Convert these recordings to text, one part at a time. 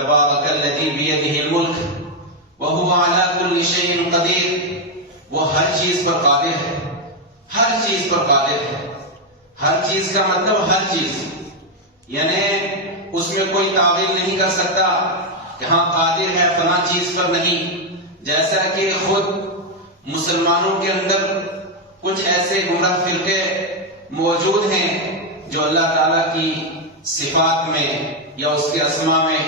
تبارک الذی بیدہ الملک وہو علی کل شیء قدیر، وہ ہر چیز پر قادر ہے، ہر چیز پر قادر ہے۔ ہر چیز کا مطلب ہر چیز، یعنی اس میں کوئی تعویل نہیں کر سکتا کہ ہاں قادر ہے فلاں چیز پر، نہیں۔ جیسا کہ خود مسلمانوں کے اندر کچھ ایسے گمراہ فرقے موجود ہیں جو اللہ تعالیٰ کی صفات میں یا اس کے اسماء میں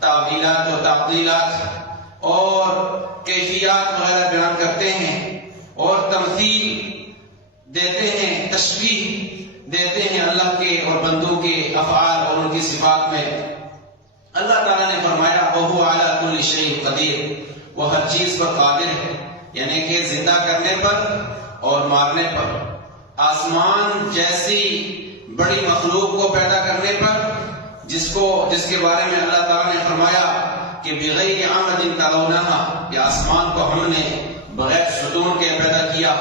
تعویلات و تعطیلات اور کیفیات وغیرہ بیان کرتے ہیں اور تمثیل دیتے ہیں، تشبیہ دیتے ہیں اللہ کے اور بندوں کے افعال اور ان کی صفات میں۔ اللہ تعالیٰ نے فرمایا وَهُوَ عَلَى كُلِّ شَيْءٍ قَدِيرٌ، وہ ہر چیز پر قادر ہے، یعنی کہ زندہ کرنے پر اور مارنے پر، آسمان جیسی بڑی مخلوق کو پیدا کرنے پر، جس کے بارے میں اللہ تعالیٰ نے فرمایا کہ بغیر عمد ترونها، یہ آسمان کو ہم نے بغیر ستون کے پیدا کیا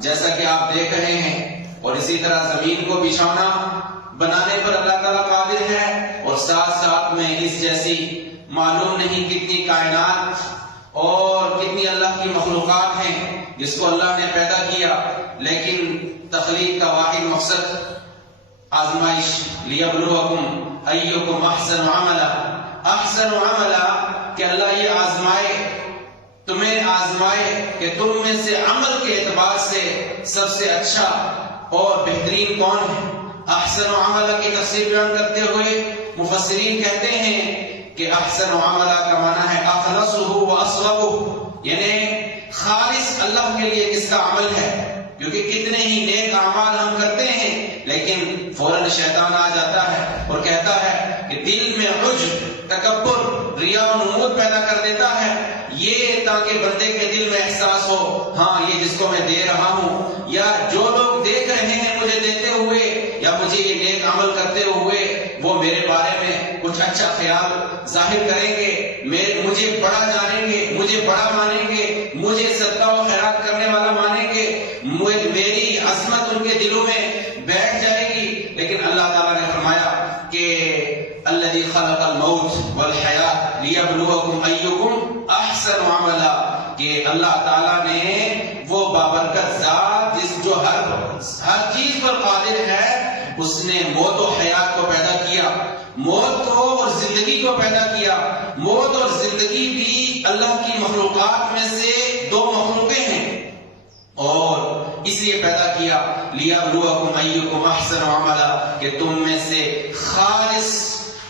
جیسا کہ آپ دیکھ رہے ہیں، اور اسی طرح زمین کو بچھانا بنانے پر اللہ تعالیٰ قادر ہے، اور ساتھ ساتھ میں اس جیسی معلوم نہیں کتنی کائنات اور کتنی اللہ کی مخلوقات ہیں جس کو اللہ نے پیدا کیا، لیکن تخلیق کا واحد مقصد آزمائش، لیبلوکم ایکم احسن عملا، احسن عملا، کہ اللہ یہ آزمائے، تمہیں آزمائے کہ تم میں سے عمل کے اعتبار سے سب سے اچھا اور بہترین کون ہے۔ احسن عملا کی تفسیر بیان کرتے ہوئے مفسرین کہتے ہیں کہ احسن عملا کا معنی ہے اخلصہ و اصوبہ، یعنی خالص اللہ کے لیے کس کا عمل ہے، کیونکہ کتنے ہی نیک اعمال ہم کرتے ہیں لیکن فوراً شیطان آ جاتا ہے اور کہتا ہے کہ دل میں عجب، تکبر، ریا و نمود پیدا کر دیتا ہے، یہ تاکہ بندے کے دل میں احساس ہو ہاں یہ جس کو میں دے رہا ہوں یا جو لوگ دیکھ رہے ہیں مجھے دیتے ہوئے یا مجھے یہ نیک عمل کرتے ہوئے، وہ میرے بارے میں کچھ اچھا خیال ظاہر کریں گے، مجھے بڑا جانیں گے، مجھے بڑا مانیں گے، مجھے صدقہ و خیرات کرنے والا مانیں گے، میری عظمت ان کے دلوں میں بیٹھ جائے گی۔ لیکن اللہ تعالیٰ نے فرمایا کہ الذی خلق الموت والحیات لیبلوکم ایکم احسن عملا، کہ اللہ تعالیٰ نے وہ بابرکت ذات جس جو ہر چیز پر قادر ہے، اس نے موت و حیات کو پیدا کیا، موت کو اور زندگی کو پیدا کیا۔ موت اور زندگی بھی اللہ کی مخلوقات میں سے دو مخلوقیں ہیں، اور اس لیے پیدا کیا لیبلوکم ایکم احسن عملا، کہ تم میں سے خالص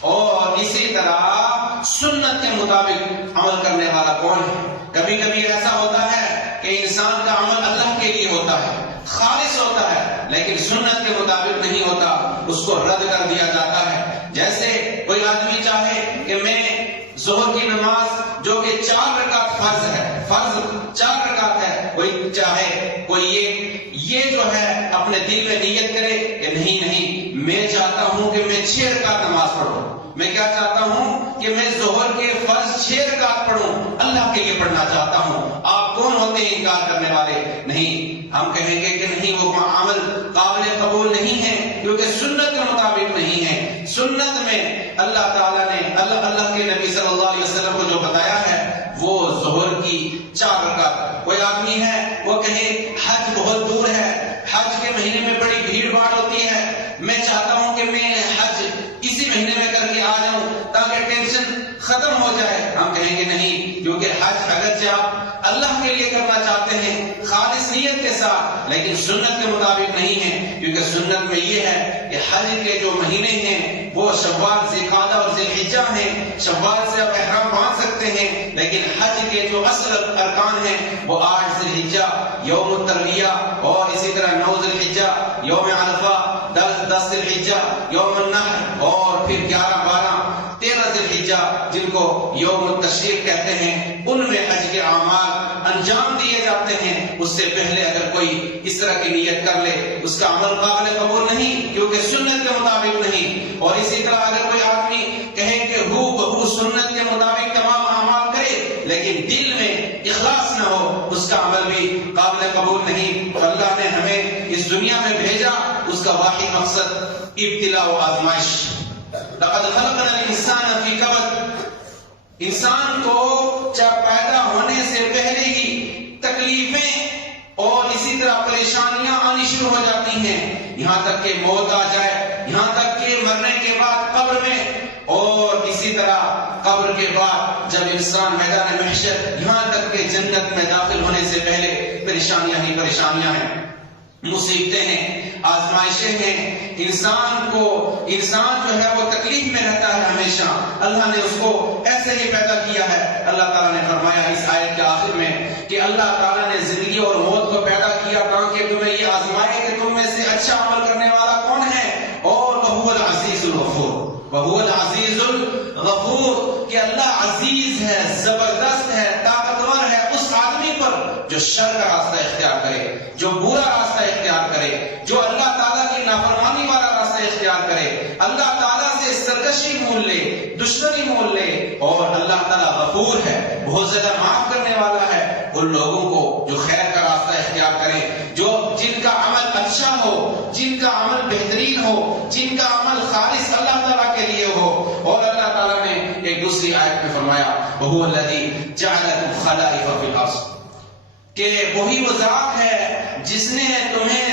اور اسی طرح سنت کے مطابق عمل کرنے والا کون ہے۔ کبھی کبھی ایسا ہوتا ہے کہ انسان کا عمل اللہ کے لیے ہوتا ہے، خالص ہوتا ہے، لیکن سنت کے مطابق نہیں ہوتا، اس کو رد کر دیا جاتا ہے۔ جیسے کوئی آدمی چاہے کہ میں ظہر کی نماز جو کہ 4 رکعت فرض ہے، فرض 4 رکعت ہے، کوئی چاہے کوئی یہ جو ہے اپنے دل میں نیت کرے کہ نہیں میں چاہتا ہوں کہ میں 6 رکعت نماز پڑھوں، میں کیا چاہتا ہوں کہ میں ظہر کے فرض 6 رکعت پڑھوں، اللہ کے لیے پڑھنا چاہتا ہوں۔ آپ کون ہوتے ہیں انکار کرنے والے؟ نہیں، ہم کہیں گے کہ نہیں، وہ عمل قابل قبول نہیں ہے کیونکہ سنت کے مطابق نہیں ہے۔ سنت میں اللہ تعالیٰ نے اللہ کے نبی صلی اللہ علیہ وسلم کو جو بتایا ہے وہ ظہر کی 4 رکعت۔ کوئی آدمی ہے وہ کہے حج بہت دور ہے، حج کے مہینے میں بڑی بھیڑ بھاڑ ہوتی ہے، میں چاہتا ہوں کہ میں حج اسی مہینے میں کر کے آ جاؤں تاکہ ٹینشن ختم ہو جائے۔ ہم کہیں گے نہیں، کیونکہ حج اگرچہ آپ اللہ کے لیے کرنا چاہتے ہیں خالص نیت کے ساتھ، لیکن سنت کے مطابق نہیں ہے، کیونکہ سنت میں یہ ہے کہ حج کے جو مہینے ہیں وہ شوال، ذوالقعدہ اور ذی الحجہ ہیں۔ شوال سے آپ احرام باندھ سکتے ہیں، لیکن حج کے جو اصل ارکان ہیں وہ 8 ذی الحجہ، یوم الترویہ، اور اسی طرح 9 ذی الحجہ، یوم عرفہ، 10 ذی الحجہ، یوم النحر، اور پھر 11، 12، 13 ذی الحجہ جن کو یوم التشریق کہتے ہیں، ان میں حج کے اعمال انجام دیے جاتے ہیں۔ اس سے پہلے اگر کوئی اس طرح کی نیت کر لے اس کا عمل قابل قبول نہیں، کیونکہ سنت کے مطابق نہیں۔ اور اسی طرح اگر کوئی آدمی کہے کہ ہو بہو سنت کے مطابق تمام اعمال کرے لیکن دل میں اخلاص نہ ہو، اس کا عمل بھی قابل قبول نہیں۔ تو اللہ نے ہمیں اس دنیا میں بھیجا، اس کا واحد مقصد ابتلاء و آزمائش۔ لقد خلقنا الانسان فی کبد، انسان کو جب پیدا ہونے سے پہلے ہی تکلیفیں اور اسی طرح پریشانیاں آنی شروع ہو جاتی ہیں، یہاں تک کہ موت آ جائے، یہاں تک کہ مرنے کے بعد قبر میں، اور اسی طرح قبر کے بعد جب انسان میدان محشر، یہاں تک کہ جنت میں داخل ہونے سے پہلے پریشانیاں ہی پریشانیاں ہیں، مصیبتیں ہیں، آزمائشیں ہیں۔ انسان جو ہے وہ تکلیف میں رہتا ہے ہمیشہ۔ اللہ نے اس کو ایسے ہی پیدا کیا ہے۔ اللہ تعالیٰ نے فرمایا اس آیت کے آخر میں کہ اللہ تعالیٰ نے زندگی اور موت کو پیدا کیا تاکہ تمہیں یہ آزمائے کہ تم میں سے اچھا عمل کرنے والا کون ہے، اور وَهُوَ الْعَزِيزُ الْغَفُورُ، وَهُوَ الْعَزِيزُ الْغَفُورُ، کہ اللہ عزیز ہے، زبردست ہے، طاقتور ہے اس آدمی پر جو شر کا راستہ اختیار کرے، جو برا راستہ اختیار کرے، جو اللہ تعالیٰ کی نافرمانی والا راستہ اختیار کرے، اللہ تعالیٰ سے سرکشی مول لے، دشمنی مول لے، اور اللہ تعالیٰ غفور ہے، بہت زیادہ معاف کرنے والا ہے ان لوگوں کو جو خیر کا راستہ اختیار کریں، جن کا عمل اچھا ہو، جن کا عمل بہترین ہو، جن کا عمل خالص اللہ تعالیٰ کے لیے ہو۔ اور اللہ تعالیٰ نے ایک دوسری آیت میں فرمایا وَهُوَ الَّذِي جَعَلَكُمْ خَلَائِفَ فِي الْأَرْضِ، کہ وہی وہ ذات ہے جس نے تمہیں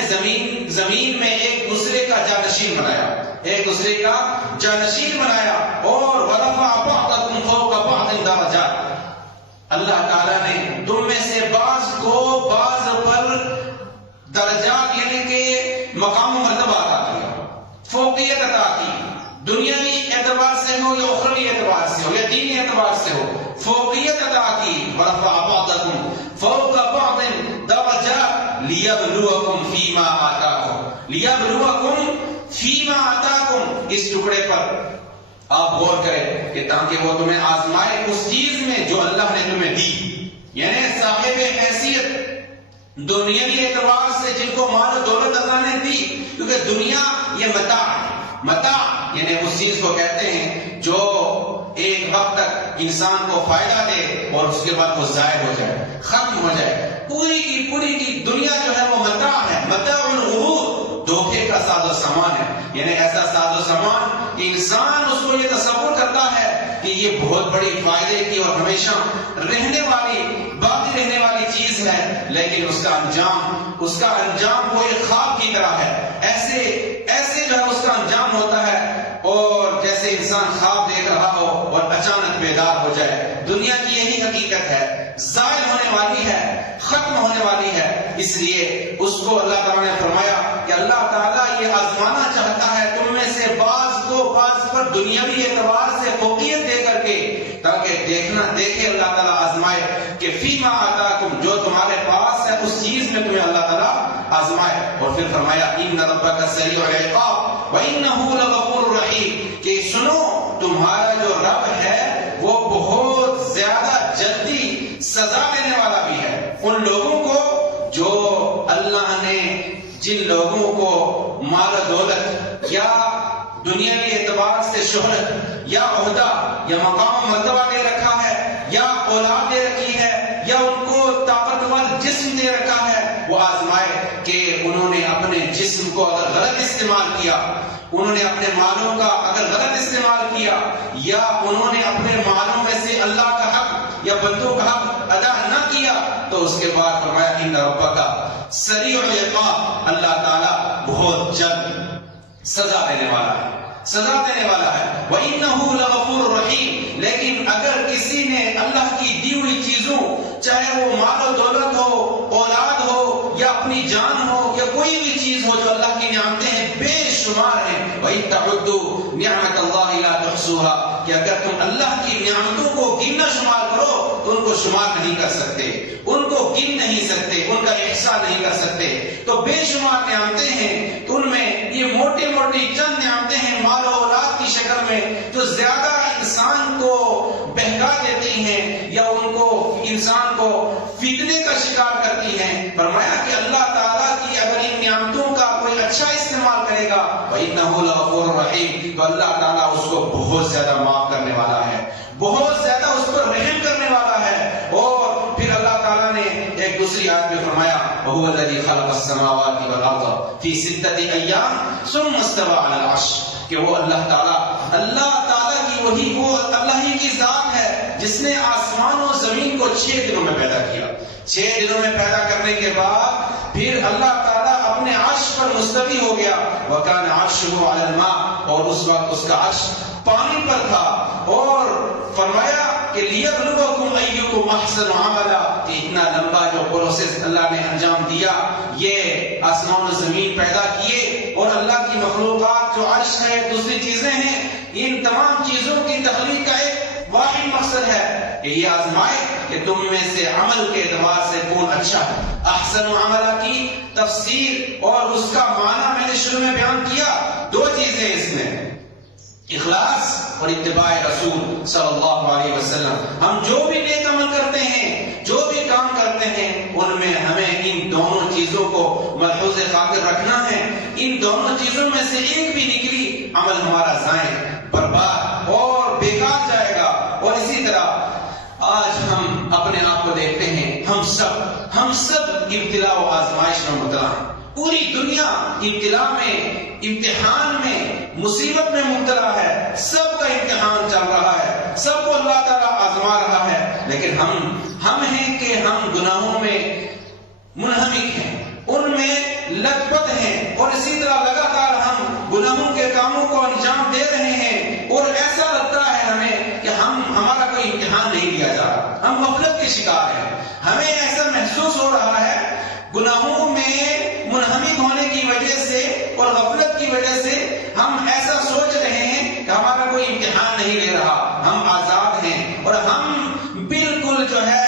زمین میں ایک دوسرے کا جانشین بنایا، ایک دوسرے کا جانشین بنایا، اور وَرَفَعَ بَعْضَكُمْ فَوْقَ بَعْضٍ دَرَجَاتٍ، اللہ تعالیٰ نے تم میں سے بعض کو بعض پر درجات یعنی کہ مقام و مرتبہ عطا کیا، فوقیت عطا کی، دنیاوی اعتبار سے ہو یا اخروی اعتبار سے ہو یا دینی اعتبار سے ہو، فوقیت عطا کی۔ وَرَفَعَ بَعْضَكُمْ فَوْقَ بَعْضٍ دَرَجَاتٍ لِيَبْلُوَكُمْ فِي مَا آتَاكُمْ، لِيَبْلُوَكُمْ فِي مَا آتَاكُمْ، اس ٹکڑے پر آپ غور کریں کہ تاکہ وہ تمہیں آزمائے اس چیز میں جو اللہ نے تمہیں دی، یعنی صاحب حیثیت دنیاوی اعتبار سے جن کو مال و دولت اللہ نے دی، کیونکہ دنیا یہ متاع یعنی اس چیز کو کہتے ہیں جو ایک وقت تک انسان کو فائدہ دے اور اس کے بعد وہ ضائع ہو جائے، ختم ہو جائے۔ پوری کی دنیا جو ہے وہ متاع ہے، متاع الغرور، دھوکے کا ساز و سامان ہے، یعنی ایسا ساز و سامان کہ انسان اس کو یہ تصور کرتا ہے کہ یہ بہت بڑی فائدے کی اور ہمیشہ رہنے والی، باقی رہنے والی چیز ہے، لیکن اس کا انجام وہ ایک خواب کی طرح ہے، ایسے جو ہے اس کا انجام ہوتا ہے، اور جیسے انسان خواب دیکھ رہا ہو اور اچانک بیدار ہو جائے۔ دنیا کی یہی حقیقت ہے، زائل ہونے والی ہے، ختم ہونے والی ہے۔ اس لیے اس کو اللہ تعالیٰ نے فرمایا کہ اللہ تعالیٰ یہ آزمانا چاہتا ہے تم میں سے بعض کو بعض پر دنیاوی اعتبار سے فوقیت دے کر کے، تاکہ دیکھے اللہ تعالیٰ آزمائے کہ فیما آتاکم، جو تمہارے پاس ہے اس چیز میں تمہیں اللہ تعالیٰ آزمائے۔ اور پھر فرمایا ان ربک سریع العقاب وانہ لغفور رحیم، کہ سنو تمہارا جو رب ہے وہ بہت زیادہ جلدی سزا دینے والا بھی ہے ان لوگوں کو جو اللہ نے جن لوگوں کو مال و دولت یا دنیاوی اعتبار سے شہرت یا عہدہ یا مقام و مرتبہ دے رکھا ہے، یا اولاد دے رکھی ہے، یا ان کو طاقتور جسم دے رکھا ہے، وہ آزمائے کہ انہوں نے اپنے جسم کو اگر غلط استعمال کیا، انہوں نے اپنے مالوں کا اگر غلط استعمال کیا، یا انہوں نے اپنے مالوں میں سے اللہ کا حق یا بندوں کا حق ادا نہ کیا، تو اس کے بعد فرمایا ان ربک سریع العقاب، اللہ تعالیٰ بہت جلد سزا دینے والا ہے، سزا دینے والا ہے۔ وَإِنَّهُ لَغَفُورٌ رَحِيمٌ، لیکن اگر کسی نے اللہ کی دی ہوئی چیزوں، چاہے وہ مال و دولت ہو، اولاد ہو، یا اپنی جان ہو، یا کوئی بھی چیز ہو جو اللہ کی نعمتیں ہیں بے شمار ہیں، وَإِن تَعُدُّوا نِعْمَةَ اللَّهِ لَا تُحْصُوهَا، کہ اگر تم اللہ کی نعمتوں کو گننا شمار کرو تو ان کو شمار نہیں کر سکتے، ان کو گن نہیں سکتے، ان کا احصاء نہیں کر سکتے۔ تو بے شمار نعمتیں ہیں، ان میں یہ موٹی چند نعمتیں ہیں مال و اولاد کی شکل میں جو زیادہ انسان کو بہکا دیتی ہیں یا ان کو انسان کو فتنے کا شکار کرتی ہیں۔ فرمایا کہ اللہ تعالیٰ کی اگر ان نعمتوں کا کوئی اچھا استعمال کرے گا وَإِنَّهُ لَغَفُورٌ رَحِيمٌ، تو اللہ تعالیٰ اس کو بہت زیادہ معاف کرنے والا ہے، بہت زیادہ اس پر رحم کرنے والا ہے۔ اور پھر اللہ تعالیٰ نے ایک دوسری آیت میں فرمایا وَهُوَ الَّذِي خَلَقَ السَّمَاوَاتِ وَالْأَرْضَ فِي سِتَّةِ أَيَّامٍ ثُمَّ اسْتَوَىٰ عَلَى الْعَرْشِ، کہ وہ اللہ تعالیٰ اللہ تعالیٰ کی وہ اللہ ہی کی ذات ہے جس نے آسمان و زمین کو 6 دنوں میں پیدا کیا. 6 دنوں میں پیدا کرنے کے بعد پھر اللہ تعالیٰ اپنے عرش پر مستوی ہو گیا. وَكَانَ عَرْشُهُ عَلَى الْمَاءِ، اور اس وقت اس کا عرش پانی پر تھا. اور فرمایا کہ لِيَبْلُوَكُمْ أَيُّكُمْ أَحْسَنُ عَمَلًا، کہ اتنا لمبا جو پروسیس اللہ نے انجام دیا، یہ آسمان و زمین پیدا کیے اور اللہ کی مخلوقات جو عرش ہے، دوسری چیزیں ہیں، ان تمام چیزوں کی تخلیق کا ایک واحد مقصد ہے کہ یہ آزمائے کہ تم میں سے عمل کے اعتبار سے کون اچھا ہے. احسن عملہ کی تفسیر اور اس کا معنی میں نے شروع میں بیان کیا. 2 چیزیں اس میں، اخلاص اور اتباع رسول صلی اللہ علیہ وسلم. ہم جو بھی نیک عمل کرتے ہیں، جو بھی کام کرتے ہیں، ان میں ہمیں ان دونوں چیزوں کو ملحوظ خاطر رکھنا ہے. ان دونوں چیزوں میں سے ایک بھی نکلی، عمل ہمارا ضائع، برباد اور بیکار جائے گا. اور اسی طرح آج ہم اپنے آپ کو دیکھتے ہیں، ہم سب ابتلا و آزمائش میں مبتلا ہیں. پوری دنیا ابتلا میں، امتحان میں، مصیبت میں مبتلا ہے. سب کا امتحان چل رہا ہے، سب کو اللہ تعالیٰ آزما رہا ہے. لیکن ہم ہیں کہ ہم گناہوں میں منہمک ہیں، ان میں لت پت ہیں، اور اسی طرح لگاتار ہم گناہوں کے کاموں کو انجام دے رہے ہیں. اور ایسا لگتا ہے ہمیں کہ ہمارا کوئی امتحان نہیں لیا جا رہا، ہم غفلت کے شکار ہیں. ہمیں ایسا محسوس ہو رہا ہے گناہوں میں منہمک ہونے کی وجہ سے اور غفلت کی وجہ سے ہم ایسا سوچ رہے ہیں کہ ہمارا کوئی امتحان نہیں لے رہا، ہم آزاد ہیں اور ہم بالکل جو ہے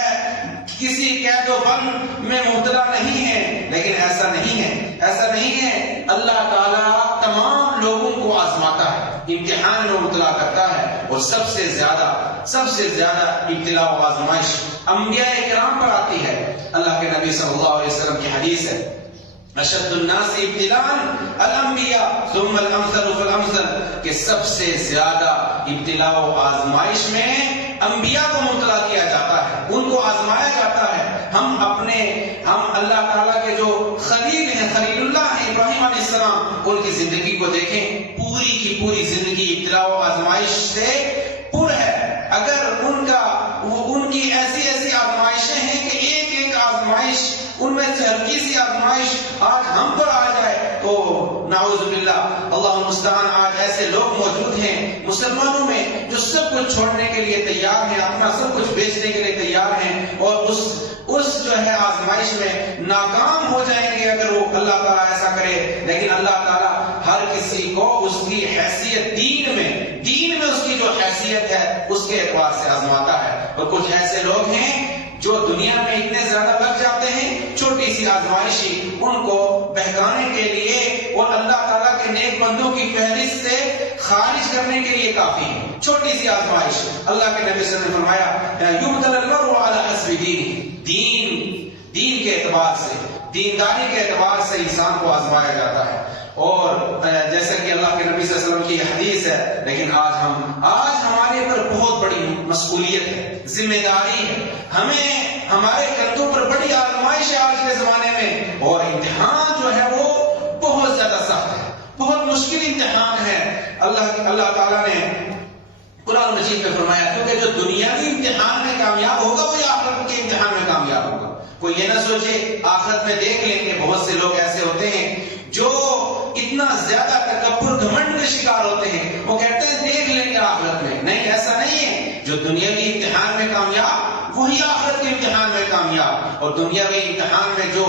کسی قید و بند میں مبتلا نہیں ہیں. لیکن ایسا نہیں ہے، ایسا نہیں ہے. اللہ تعالیٰ تمام لوگوں کو آزماتا ہے، امتحان میں مبتلا کرتا ہے. اور سب سے زیادہ ابتلا و آزمائش انبیاء کرام پر آتی ہے. اللہ کے نبی صلی اللہ علیہ وسلم کی حدیث ہے، اشد الناس ابتلاء الانبیاء ثم الامثل فالامثل، کہ سب سے زیادہ ابتلا و آزمائش میں انبیاء کو مبتلا کیا جاتا ہے، ان کو آزمایا جاتا ہے. ہم اللہ تعالیٰ کے جو خلیل ہیں، خلیل اللہ ہیں ابراہیم علیہ السلام، ان کی زندگی کو دیکھیں، پوری کی پوری زندگی ابتلا و آزمائش سے پر ہے. اگر ان کی ایسی آزمائشیں ہیں کہ ایک آزمائش ان میں سے ہلکی سی آزمائش آج ہم پر آ جائے تو نعوذ باللہ، اللہ المستعان. آج ایسے لوگ موجود ہیں مسلمانوں میں جو سب کچھ چھوڑنے کے لیے تیار ہیں، اپنا سب کچھ بیچنے کے لیے تیار ہیں، اور اس جو ہے آزمائش میں ناکام ہو جائیں گے اگر وہ اللہ تعالیٰ ایسا کرے. لیکن اللہ تعالیٰ ہر کسی کو اس کی حیثیت دین میں اس کی جو حیثیت ہے اس کے اعتبار سے آزماتا ہے. اور کچھ ایسے لوگ ہیں جو دنیا میں اتنے زیادہ لگ جاتے ہیں، چھوٹی سی آزمائشی ان کو بہکانے کے لیے اور اللہ تعالیٰ کے نیک بندوں کی فہرست سے خارج کرنے کے لیے کافی ہے. چھوٹی سی آزمائش. اللہ کے نبی صلی اللہ علیہ وسلم نے فرمایا یبتلی المرء علی حسب دین کے اعتبار سے، دینداری کے اعتبار سے انسان کو آزمایا جاتا ہے. اور جیسا کہ اللہ کے نبی صلی اللہ علیہ وسلم کی حدیث ہے، لیکن آج ہمارے اوپر بہت بڑی مسئولیت ہے، ذمہ داری ہے. ہمارے کندھوں پر بڑی آزمائش ہے آج کے زمانے میں، اور امتحان جو ہے وہ بہت زیادہ سخت ہے، بہت مشکل امتحان ہے. اللہ تعالیٰ نے قرآن مجید میں فرمایا کیونکہ جو دنیاوی امتحان میں کامیاب ہوگا وہ آخرت کے امتحان میں کامیاب ہوگا. کوئی یہ نہ سوچے آخرت میں دیکھ لیں گے. بہت سے لوگ ایسے ہوتے ہیں جو اتنا زیادہ تکبر گھمنڈ کے شکار ہوتے ہیں، وہ کہتے ہیں دیکھ لیں گے آخرت میں. نہیں، ایسا نہیں ہے. جو دنیاوی امتحان میں کامیاب وہی آخرت کے امتحان میں کامیاب. اور دنیاوی امتحان میں جو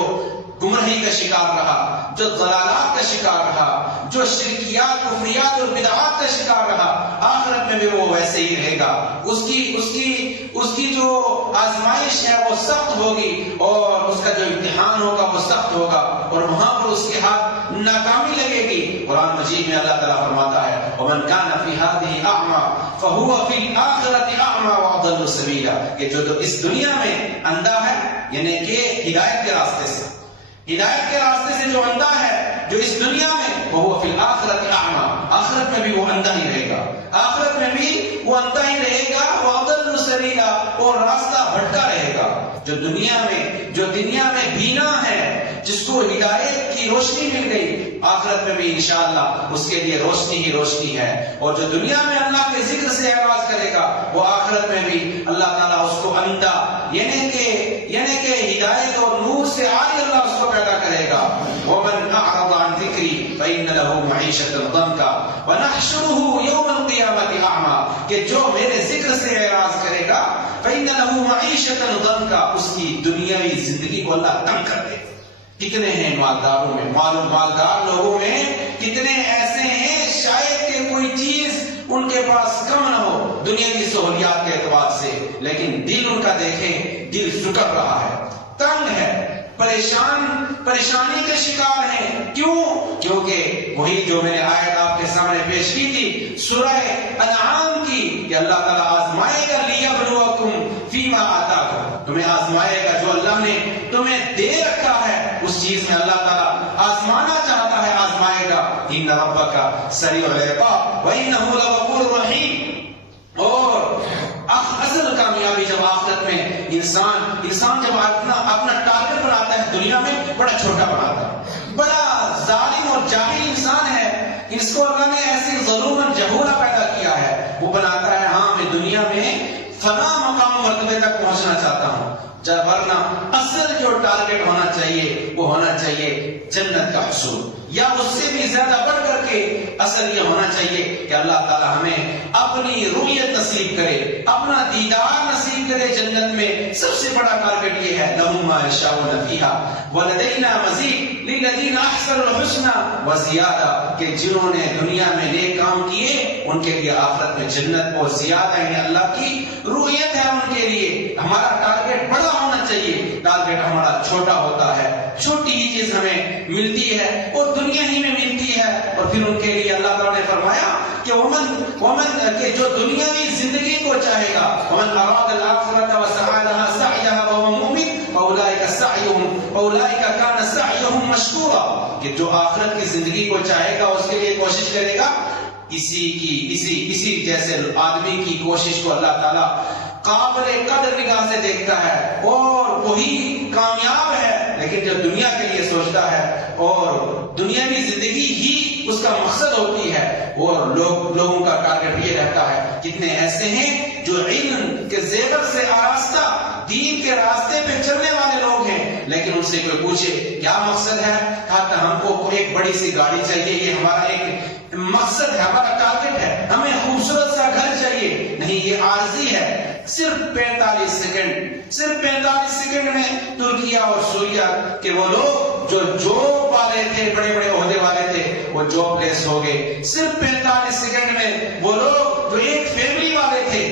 گمراہی کا شکار رہا، جو ضلالات کا شکار رہا، جو شرکیات، کفریات اور بدعات کا شکار رہا، آخرت میں بھی وہ ویسے ہی رہے گا. اس کی جو آزمائش ہے وہ سخت ہوگی، اور اس کا جو امتحان ہوگا وہ سخت ہوگا، اور وہاں پر اس کے ہاتھ ناکامی لگے گی. قرآن مجید میں اللہ تعالیٰ فرماتا ہے وَمَنْ كَانَ فِي هَذِهِ أَعْمَى فَهُوَ فِي الْآخِرَةِ أَعْمَى وَأَضَلُّ سَبِيلًا، کہ جو اس دنیا میں اندھا ہے، یعنی کہ ہدایت کے راستے سے جو اندھا ہے جو اس دنیا میں وہ فی الآخرۃ اعمی، آخرت میں بھی وہ اندھا ہی رہے گا، آخرت میں بھی وہ اندھا ہی رہے گا، وہ اضل سبیلا، اور راستہ بھٹکا رہے گا۔ جو دنیا میں بینا ہے، جس کو ہدایت کی روشنی مل گئی، آخرت میں بھی انشاءاللہ اس کے لیے روشنی ہی روشنی ہے۔ اور جو دنیا میں اللہ کے ذکر سے اعراض کرے گا، وہ آخرت میں بھی اللہ تعالیٰ اس کو اندھا، یعنی کہ ہدایت اور نور سے عاری اللہ اس کو پیدا کرے گا۔ وَمَنْ أَعْرَضَ عَنْ ذِكْرِي فَإِنَّ لَهُ مَعِيشَةً ضَنْكًا وَنَحْشُرُهُ يَوْمَ الْقِيَامَةِ أَعْمَىٰ، کہ جو میرے ذکر سے اعراض کرے گا، فَإِنَّ لَهُ مَعِيشَةً ضَنْكًا، اس کی دنیاوی زندگی کو اللہ تنگ کر دے۔ کتنے ہیں مالداروں میں، مالدار لوگوں میں کتنے ایسے ہیں شاید کہ کوئی چیز ان کے پاس کم نہ ہو دنیا کی سہولیات کے اعتبار سے، لیکن دل ان کا دیکھیں، دل سکڑ رہا ہے، تنگ ہے، پریشانی کے شکار ہیں۔ کیوں؟ کیونکہ وہی جو میں نے آیت آپ کے سامنے پیش کی تھی سورہ انعام کی، کہ اللہ تعالیٰ آزمائے گا لیبلوکم فیما آتاکم، تمہیں آزمائے گا، جو اللہ نے تمہیں دے رکھا ہے اس چیز میں اللہ تعالیٰ آزمانا چاہتا ہے، آزمائے گا۔ ان ربک سریع العقاب وانہ لغفور رحیم۔ اور اصل کامیابی جب آخرت میں انسان جب اپنا ٹارگٹ بناتا ہے دنیا میں، بڑا چھوٹا بناتا ہے، بڑا ظالم اور جاہل انسان ہے، اس کو اللہ نے ایسی ظلم اور جہورا پیدا کیا ہے، وہ بناتا ہے ہاں میں دنیا میں فلاں مقام مرتبے تک پہنچنا چاہتا ہوں، جب ورنہ اصل جو ٹارگٹ ہونا چاہیے وہ ہونا چاہیے جنت کا حصول، یا اس سے بھی زیادہ بڑھ کر کے اصل یہ ہونا چاہیے کہ اللہ تعالیٰ ہمیں اپنی رؤیت نصیب کرے، اپنا دیدار نصیب کرے جنت میں۔ سب سے بڑا ٹارگٹ یہ ہے لَهُم مَا يَشَاءُونَ فِيهَا وَلَدَيْنَا مَزِيدٌ لِلَّذِينَ أَحْسَنُوا الْحُسْنَىٰ وَزِيَادَةٌ، کہ جنہوں نے دنیا میں نیک کام کیے ان کے لیے آخرت میں جنت اور زیادہ، یعنی اللہ کی رؤیت ہے ان کے لیے۔ ہمارا ٹارگٹ بڑا ہونا چاہیے، ٹارگٹ ہمارا چھوٹا ہوتا ہے، چھوٹی ہی چیز ہمیں ملتی ہے اور دنیا ہی میں ملتی ہے، اور پھر ان کے لیے اللہ تعالیٰ نے فرمایا کہ ومن کہ جو دنیاوی زندگی کو چاہے گا، ومن اراد الآخرة وسعى لها سعيها وهو مؤمن فأولئك كان سعيهم مشكورا، کہ جو آخرت کی زندگی کو چاہے گا اس کے لیے کوشش کرے گا، اسی جیسے آدمی کی کوشش کو اللہ تعالیٰ قابل قدر نگاہ سے دیکھتا ہے اور وہی کامیاب ہے۔ لیکن جو دنیا کے لیے سوچتا ہے اور دنیاوی زندگی ہی اس کا مقصد ہوتی ہے، اور لوگوں کا ٹارگٹ یہ رہتا ہے۔ کتنے ایسے ہیں جو علم کے زیور سے آراستہ دین کے راستے پہ چلنے والے لوگ ہیں، لیکن ان سے کوئی پوچھے کیا مقصد ہے، کہتا ہم کو ایک بڑی سی گاڑی چاہیے، یہ ہمارا ایک مقصد ہے، ہمارا ٹارگٹ ہے، ہمیں خوبصورت سا گھر چاہیے، نہیں یہ عارضی ہے۔ صرف 45 سیکنڈ میں ترکیہ اور سوریا کے وہ لوگ جو جاب والے تھے، بڑے بڑے عہدے والے تھے، وہ جاب لیس ہو گئے۔ صرف 45 سیکنڈ میں وہ لوگ جو ایک فیملی والے تھے،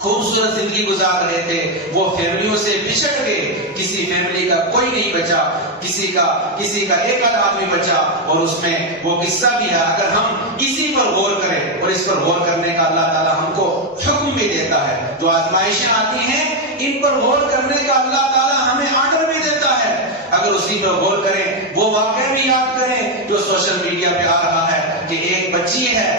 خوبصورت زندگی گزار رہے تھے، وہ فیملیوں سے بچھڑ گئے، کسی فیملی کا کوئی نہیں بچا، کسی کا ایک آدھ آدمی بچا، اور اس میں وہ قصہ بھی ہے۔ اگر ہم اسی پر غور کریں، اور اس پر غور کرنے کا اللہ تعالیٰ ہم کو حکم بھی دیتا ہے، جو آزمائشیں آتی ہیں ان پر غور کرنے کا اللہ تعالیٰ ہمیں آرڈر بھی دیتا ہے۔ اگر اسی پر غور کریں، وہ واقعہ بھی یاد کریں جو سوشل میڈیا پہ آ رہا ہے کہ ایک بچی ہے،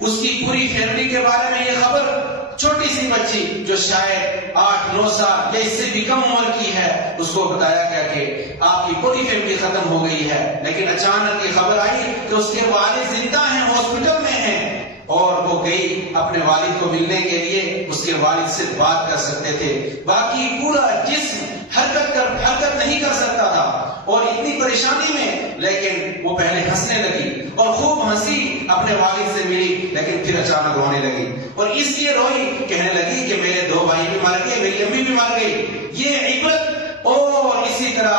اس کی پوری فیملی کے بارے میں یہ خبر، چھوٹی سی بچی جو شاید 8-9 سال یا اس سے بھی کم عمر کی ہے، اس کو بتایا گیا کہ آپ کی پوری فیملی ختم ہو گئی ہے، لیکن اچانک یہ خبر آئی کہ اس کے والد زندہ ہیں، ہاسپٹل میں ہیں، اور وہ گئی اپنے والد کو ملنے کے لیے، اس کے والد سے بات کر سکتے تھے، باقی پورا جسم حرکت نہیں کر سکتا تھا، اور اتنی پریشانی میں، لیکن وہ پہلے ہنسنے لگی اور خوب ہنسی، اپنے والد سے ملی، لیکن پھر اچانک رونے لگی، اور اس لیے روئی، کہنے لگی کہ میرے 2 بھائی بھی مر گئے، میری امی بھی مر گئی۔ یہ عبرت اور اسی طرح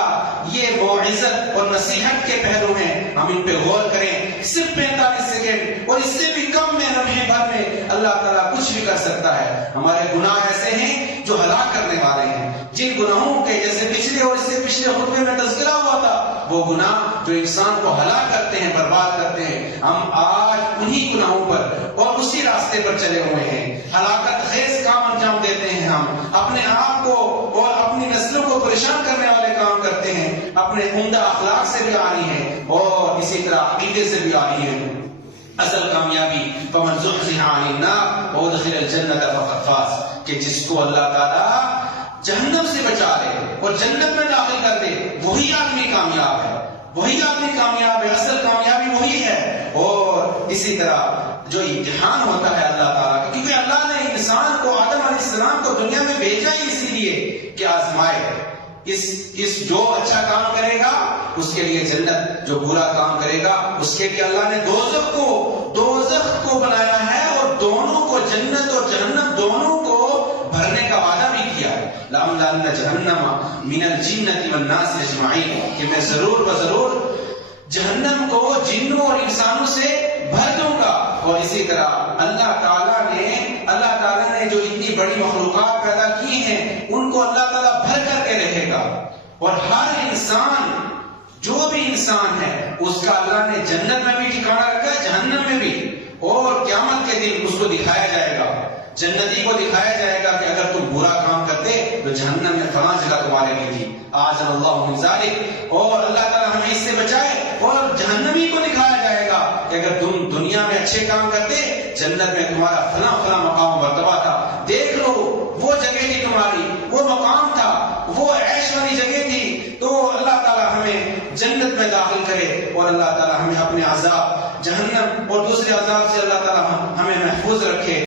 یہ موعظت اور نصیحت کے پہلو ہیں، ہم ان پہ غور کریں۔ صرف 45 سیکنڈ اور اس سے بھی کم میں، لمحے بھر میں اللہ تعالیٰ کچھ بھی کر سکتا ہے۔ ہمارے گناہ ایسے ہیں جو ہلاک کرنے والے ہیں، جن گناہوں کے جیسے پچھلے اور اس سے پچھلے خطبے میں تذکرہ ہوا تھا، وہ گناہ جو انسان کو ہلاک کرتے ہیں، برباد کرتے ہیں، ہم آج انہی گناہوں پر اور اسی راستے پر چلے ہوئے ہیں، ہلاکت خیز کام انجام دیتے ہیں، ہم اپنے آپ کو اور اپنی نسلوں کو پریشان کرنے والے کام کرتے ہیں، اپنے اپنے عمدہ اخلاق سے بھی آ رہی ہیں اور اسی طرح عقیدے سے بھی آ رہی ہیں. اصل کامیابی فمن زحزح عن النار وادخل الجنة فقد فاز، کہ جس کو اللہ تعالیٰ جہنم سے بچا لے اور جنت میں داخل کر دے وہی آدمی کامیاب ہے، وہی آدمی کامیاب ہے. اصل کامیابی وہی ہے. اور اسی طرح جو امتحان ہوتا ہے اللہ تعالیٰ کا، کیونکہ اللہ نے انسان کو، آدم علیہ السلام کو دنیا میں بھیجا ہی اسی لیے کہ آزمائے. اس جو اچھا کام کرے گا اس کے لیے جنت، جو برا کام کرے گا اس کے لیے اللہ نے دوزخ کو بنایا ہے، اور دونوں کو، جنت اور جہنم دونوں کو بھرنے کا وعدہ بھی کیا ہے. لَأَمْلَأَنَّ جَهَنَّمَ مِنَ الْجِنَّةِ وَالنَّاسِ أَجْمَعِينَ، کہ میں ضرور جہنم کو جنوں اور انسانوں سے بھر دوں گا. اور اسی طرح اللہ تعالیٰ نے جو اتنی بڑی مخلوقات پیدا کی ہیں ان کو اللہ تعالیٰ بھر کر کے رکھے گا. اور ہر انسان، جو بھی انسان ہے اس کا اللہ نے جنت میں بھی ٹھکانہ رکھا ہے، جہنم میں بھی. اور قیامت کے دن اس کو دکھایا جائے گا، جنتی کو دکھایا جائے گا کہ اگر تم برا کام کرتے تو جہنم میں فلاں جگہ تمہارے لیے تھی. اعاذنا اللہ من ذلک. اور اللہ تعالیٰ ہمیں اس سے بچائے. اور جہنمی کو دکھایا جائے گا کہ اگر تم دنیا میں اچھے کام کرتے جنت میں تمہارا فلاں مقام و مرتبہ تھا، دیکھ لو وہ جگہ تھی تمہاری، وہ مقام تھا، وہ عیش والی جگہ تھی. تو اللہ تعالیٰ ہمیں جنت میں داخل کرے اور اللہ تعالیٰ ہمیں اپنے عذاب جہنم اور دوسرے عذاب سے اللہ تعالیٰ ہمیں محفوظ رکھے.